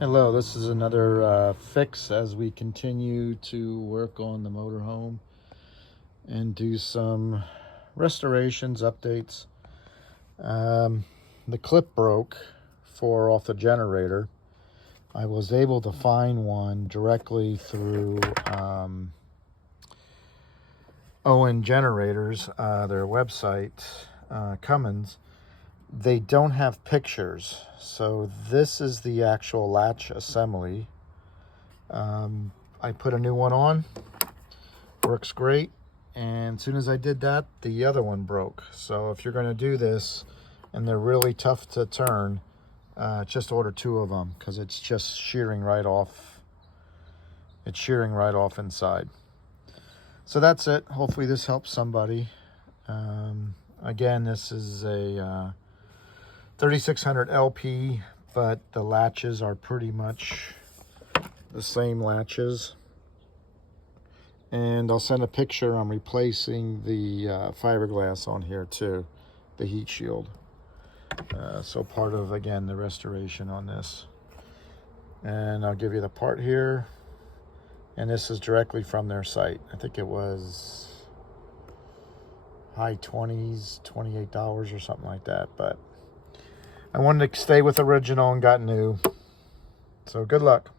Hello, this is another fix as we continue to work on the motorhome and do some restorations, updates. The clip broke off the generator. I was able to find one directly through Onan Generators, their website, Cummins. They don't have pictures, so this is the actual latch assembly. I put a new one on, works great, and as soon as I did that, the other one broke. So if you're going to do this and they're really tough to turn, just order two of them, because it's just shearing right off. It's shearing right off inside. So that's it. Hopefully this helps somebody. Again, this is a 3600 LP, but the latches are pretty much the same latches. And I'll send a picture. I'm replacing the fiberglass on here too, the heat shield. So part of, again, the restoration on this. And I'll give you the part here. And this is directly from their site. I think it was high 20s, $28 or something like that. But I wanted to stay with original and got new. So good luck.